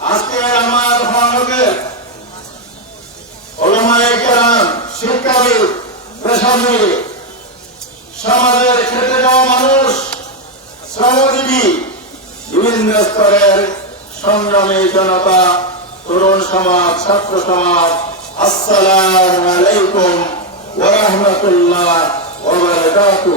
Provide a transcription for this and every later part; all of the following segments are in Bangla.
আজকে আমার মানুষ শ্রমজীবী বিভিন্ন স্তরের সংগ্রামী জনতা, তরুণ সমাজ, ছাত্র সমাজ, আসসালাম আলাইকুম ওরহমতুল্লাহ ওবরাকাতু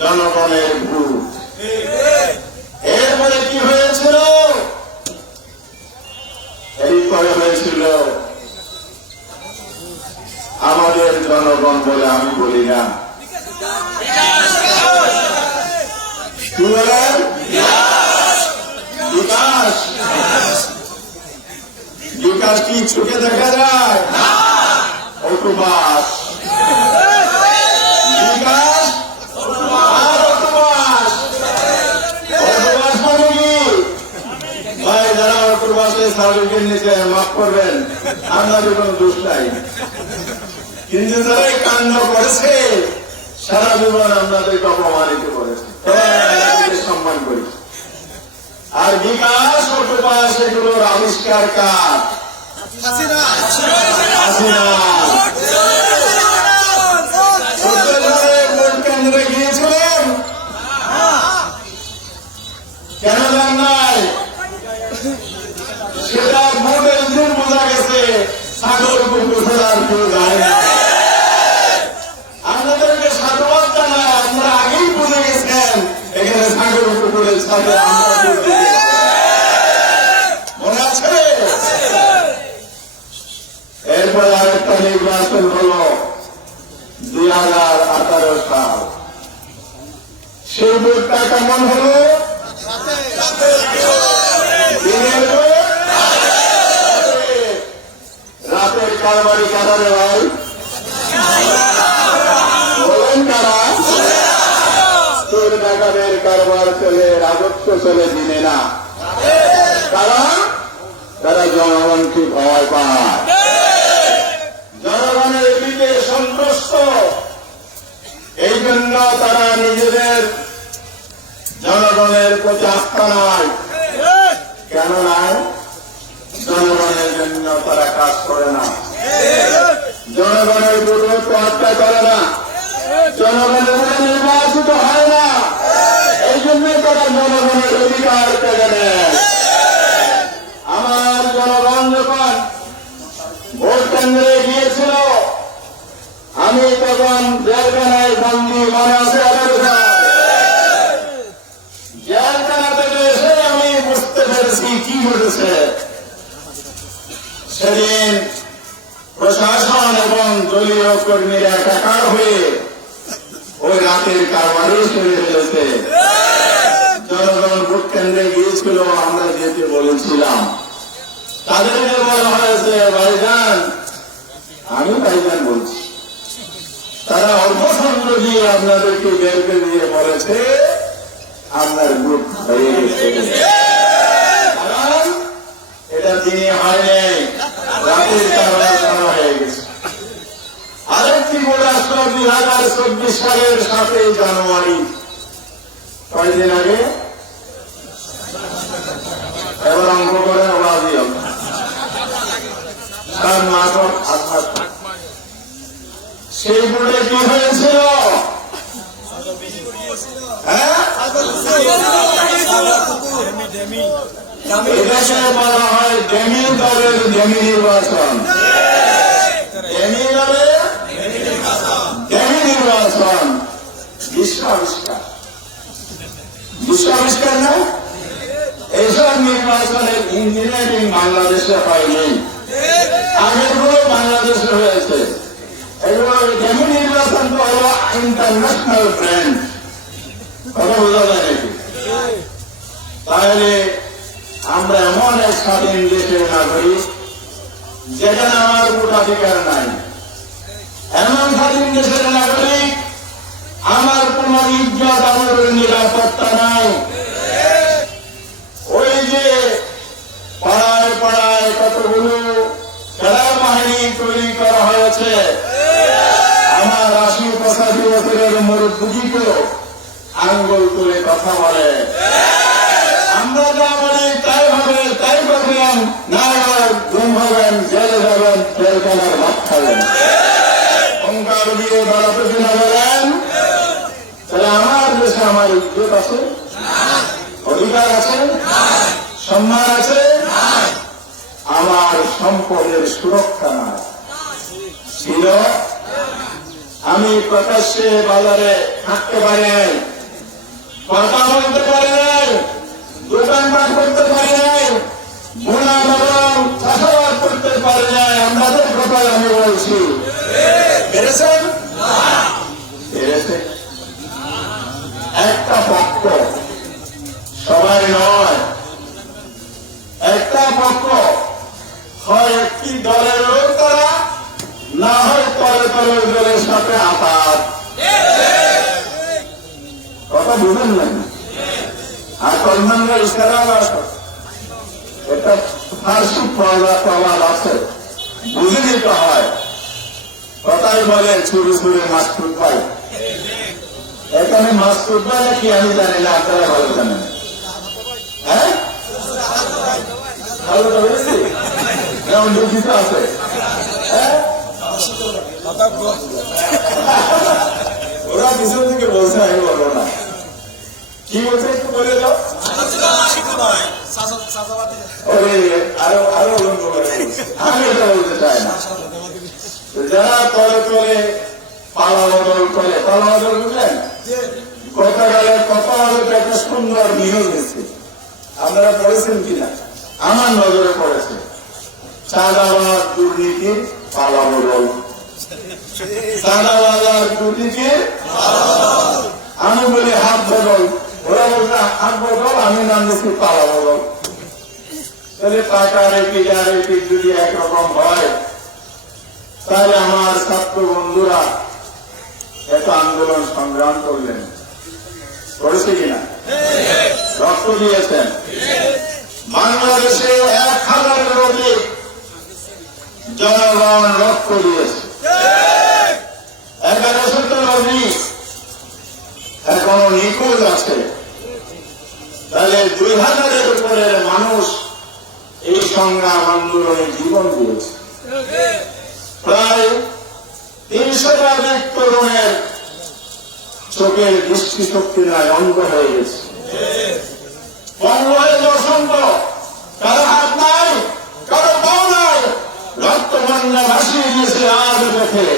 জনগণের ভোট। এরপরে কি হয়েছিল? এরপরে হয়েছিল, আমাদের জনগণ বলে আমি বলি না। বিকাশ। বিকাশ কি চোখে দেখা যায়? অটোবাস অটোবাসে সার্টিফিকেট মাফ করবেন আপনাদের কোনো দোষ নাই। কিন্তু যারা কাণ্ড করেছে সারা জীবন আপনাদেরকে অপমানিত করেছে। সম্মান করি। আর বিকাশ অটোপাস এগুলোর আবিষ্কার কার? হাসিনা। সাগর পুকুর আর কেউ যায় না আপনাদেরকে সাধুবাদ জানাই আপনারা আগেই বুঝে গেছেন এখানে সাগর পুকুরের সাথে আমরা ভোট দিতে যাব। মনে আছে এরপরে আরেকটা নির্বাচন হলো দুই হাজার আঠারো সাল সেই ভোটটা কেমন হলো দিনের ভোট রাতের কারবারি কারারে ভাই? বলেন কারা? তোর ডাকাতের কারবার চলে রাজত্ব চলে দিনে না। কারণ তারা জনগণকে ভয় পায়? জনগণের দিকে সন্তুষ্ট এই জন্য তারা নিজেদের জনগণের প্রতি আস্থা নয় কেন নয় জনগণের জন্য তারা কাজ করে না। জনগণের বিরোধ হত্যা করে না। জনগণের নির্বাচিত হয় না। এই জন্য তারা জনগণের অধিকার কেড়ে নেয়। আমার জনগণ যখন ভোট কেন্দ্রে গিয়েছিল, আমি তখন জেলখানায় বন্দি মনে আছে জেলখানা থেকে এসে আমি বুঝতে পেরেছি কি ঘটেছে। দলীয় কর্মীরা একাকার হয়ে ওই রাতের কারবারে সরে ফেলেছে জনগণ ভোট কেন্দ্রে গিয়েছিল, আমরা যেতে বলেছিলাম। তাদেরকে বলা হয়েছে, ভাইজান, আমি ভাইজান বলছি। তারা অল্প সঙ্গ দিয়ে আপনাদেরকে বের করে দিয়ে বলেছে, আপনার গ্রুপ হয়ে গেছে। এটা দিনে হয় নাই। রাতের কারণে করা হয়ে গেছে। আরেকটি বলে আসলো দুই হাজার চব্বিশ সালের সাতই জানুয়ারি। কয়দিন আগে? এবার অঙ্ক করে অবাধি তার নাটক আঘাত সেই বোর্ডে কি হয়েছিল? হ্যাঁ? এদেশে বলা হয় ডেমি দলের ডেমি নির্বাচন ডেমি নির্বাচন বিশ্ব আবিষ্কার। বিশ্ব আবিষ্কার না? এইসব নির্বাচনের ইঞ্জিনিয়ারিং বাংলাদেশে হয়নি আগেরগুলো বাংলাদেশে হয়েছে। এগুলো যেমন নির্বাচন হলো ইন্টারন্যাশনাল ব্র্যান্ড কথা বোঝা যায় নাকি? তাহলে আমরা এমন এক স্বাধীন দেশের নাগরিক, যেখানে আমার ভোটাধিকার নাই। এমন স্বাধীন দেশের নাগরিক আমার কোন ইজ্জত আমার নিরাপত্তা নাই। ওই যে পাড়ায় পাড়ায় কতগুলো সেনা বাহিনী তৈরি করা হয়েছে। আমার আশি পঁচাশি বছরের মুরব্বীকেও আঙ্গুল তুলে কথা বলে। আমরা যা বলি তাই হবে, তাই করবেন, না গুম হবেন, জেলে যাবেন, জেলখানার ভাত খাবেন। অঙ্কার দিয়ে বেড়াতে বলেন তাহলে আমার দেশে আমার ইজ্জত আছে? অধিকার আছে? সম্মান আছে? আমার সম্পদের সুরক্ষা নাই। ছিল? আমি প্রকাশ্যে বাজারে থাকতে পারি নাই। কথা বলতে পারি নাই। দোকানপাট করতে পারি নাই। বোনা এবং চাষাবাদ করতে পারি নাই। আমাদের কথাই আমি বলছি। পেরেছেন? পেরেছে একটা পক্ষ। সবাই নয়। একটা পক্ষ। হয় একটি দলের লোক তারা, না হয় তলে তলে দলের সাথে আপাত। কথা বুঝেন না আর কলমানরা ইশারা একটা ফার্সি প্রবাদ আছে। বুঝে নিতে হয়। কথাই বলে ছুরি ছুরি মাছ পাই এখানে মাছ ফুটবল কি আমি জানি না, আপনারা ভালো জানেন। হ্যাঁ? ভালো আছে। হ্যাঁ? ওরা পিছন থেকে বলছে, আমি বলব না। কি বলছে একটু বলে দাও। আরও আরও। আমি এটা বলতে চাই না। যারা তলে তলে পালা বদল করে পালা বদল বুঝলেন গতকালে কথা হলো একটা সুন্দর নিউজ হয়েছে। আপনারা পড়েছেন কিনা? আমার নজরে পড়েছে। চাঁদাবাদ দুর্নীতির পালা বদল দুর্নীতির আমি বলি হাত বদল ওরা বলছে হাত বদল আমি নাম দিচ্ছি পালা বদল তাহলে টাকা আর রেপিড যদি একরকম হয় তাহলে আমার ছাত্র বন্ধুরা এত আন্দোলন সংগ্রাম করলেন। করেছে কিনা? রক্ত দিয়েছেন। বাংলাদেশে এক হাজারের অধিক জনগণ রক্ত দিয়েছে। এগারোশো তো অধিক এখনও নিখোঁজ আছে। তাহলে দুই হাজারের উপরের মানুষ এই সংগ্রাম আন্দোলনে জীবন দিয়েছে। প্রায় তিনশো অধিক তরুণের চোখের অন্ধ হয়ে গেছে অন্ধ হয়ে গেছে। অসংখ্য কারও হাত নাই, কারও পাও নাই রক্ত বন্যা ভাসিয়ে দিয়েছে আজ দেখে।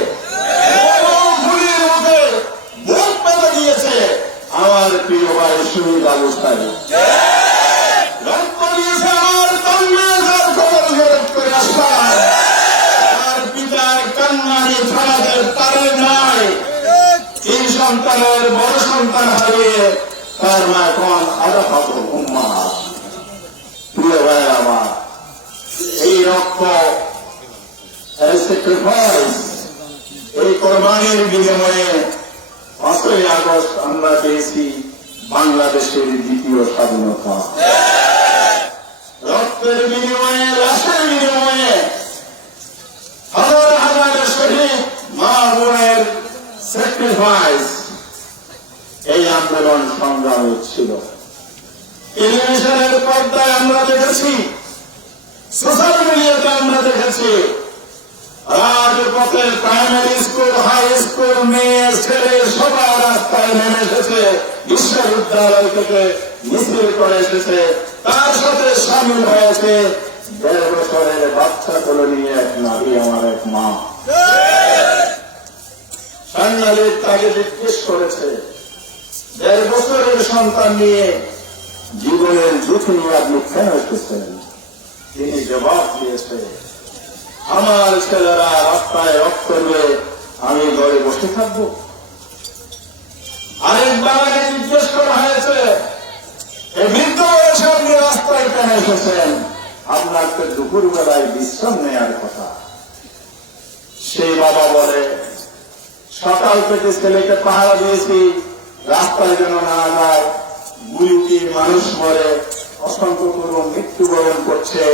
আমার প্রিয় ভাই শহীদ অবস্থায় সন্তানের বড় সন্তান হারিয়ে তার মা এখন আরাফাত উম্মা প্রিয় ভাই আমার, এই রক্ত এই কোরবানির বিনিময়ে পাঁচই আগস্ট আমরা পেয়েছি বাংলাদেশের দ্বিতীয় স্বাধীনতা। রক্তের বিনিময়ে হাজার হাজার শহীদ মা বোনের স্যাক্রিফাইস এই আন্দোলন সংগ্রামে ছিল। টেলিভিশনের পর্দায় আমরা দেখেছি, সোশ্যাল মিডিয়াতে আমরা দেখেছি রাজপথের প্রাইমারি স্কুল হাই স্কুল মেয়ে, ছেলে সবাই রাস্তায় নেমে এসেছে, বিশ্ববিদ্যালয় থেকে মিছিল করে এসেছে, তার সাথে সামিল হয়েছে দেড় বছরের বাচ্চা কোলে নিয়ে এক নারী, আমার এক মা। সান্নালির তাকে জিজ্ঞেস করেছে দেড় বছরের সন্তান নিয়ে জীবনের ঝুঁকি নিয়ে আপনি কেন এসেছেন? তিনি জবাব দিয়েছে, আমার ছেলেরা রাস্তায় রক করবে আমি ঘরে বসে থাকব। আরেক বাবাকে জিজ্ঞেস করা হয়েছে বৃদ্ধ আপনি রাস্তায় কেন এসেছেন? আপনার তো দুপুর বেলায় বিশ্রাম নেওয়ার কথা। সেই বাবা বলে, সকাল থেকে ছেলেকে পাহারা দিয়েছি রাস্তায় যেন না যায় গুলিতে মানুষ মরে অসংখ্য তরুণ মৃত্যুবরণ করছে,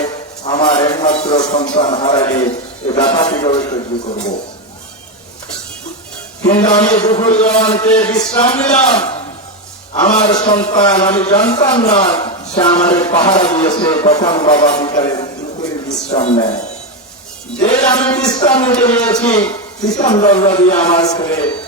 আমার একমাত্র সন্তান হারালে এ ব্যথা কীভাবে সহ্য করব। কিন্তু আমি দুপুর জওয়ানকে বিশ্রাম নিলাম। আমার সন্তান, আমি জানতাম না, সে আমার পাহারা দিয়েছে, তখন বাবা বিকালে দুপুরে বিশ্রাম নেয়। যে আমি বিশ্রাম নিতে গিয়েছি কিষান দরজা দিয়ে আমার ছেলে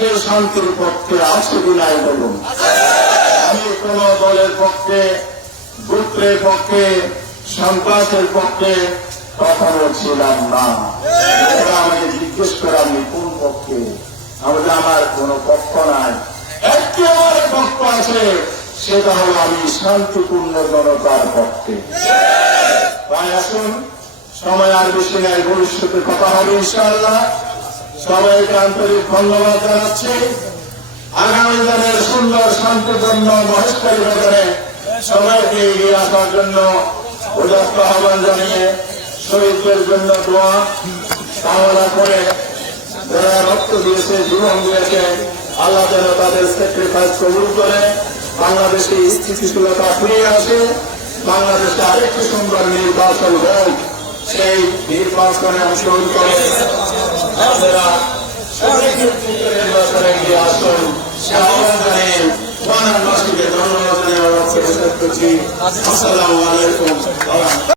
সেই শান্তির পক্ষে আছে কিনাই বলুন? আমি কোন দলের পক্ষে, গোত্রের পক্ষে, সন্ত্রাসের পক্ষে কখনো ছিলাম না। আমাকে জিজ্ঞেস করে আমি কোন পক্ষে? আমাদের আমার কোন পক্ষ নাই। একটি আমার পক্ষ আছে, সেটা হলো আমি শান্তিপূর্ণ জনতার পক্ষে। তাই আসুন, সময় আর বেশি নাই, ভবিষ্যতে কথা হবে ইনশাআল্লাহ। সবাইকে আন্তরিক ধন্যবাদ জানাচ্ছি। আগামী দিনের সুন্দর শান্তিপূর্ণ মহেশকারী বাজারে সবাইকে এগিয়ে আসার জন্য উদাত্ত আহ্বান জানিয়ে শহীদদের জন্য দোয়া কামনা করে যারা রক্ত দিয়েছে, জীবন দিয়েছে, আল্লাহ যেন তাদের স্যাক্রিফাইস কবুল করে। বাংলাদেশে স্থিতিশীলতা ফিরে আসে। বাংলাদেশে আরেকটি সুন্দর নির্বাচন হোক, সেই নির্বাচনে অংশগ্রহণ করে আপনারা সবাইকে নির্বাচনে গিয়ে আসুন। সে আহ্বান জানিয়ে ওয়ানার মাসিকে ধন্যবাদ জানিয়ে আমার আসসালামু আলাইকুম।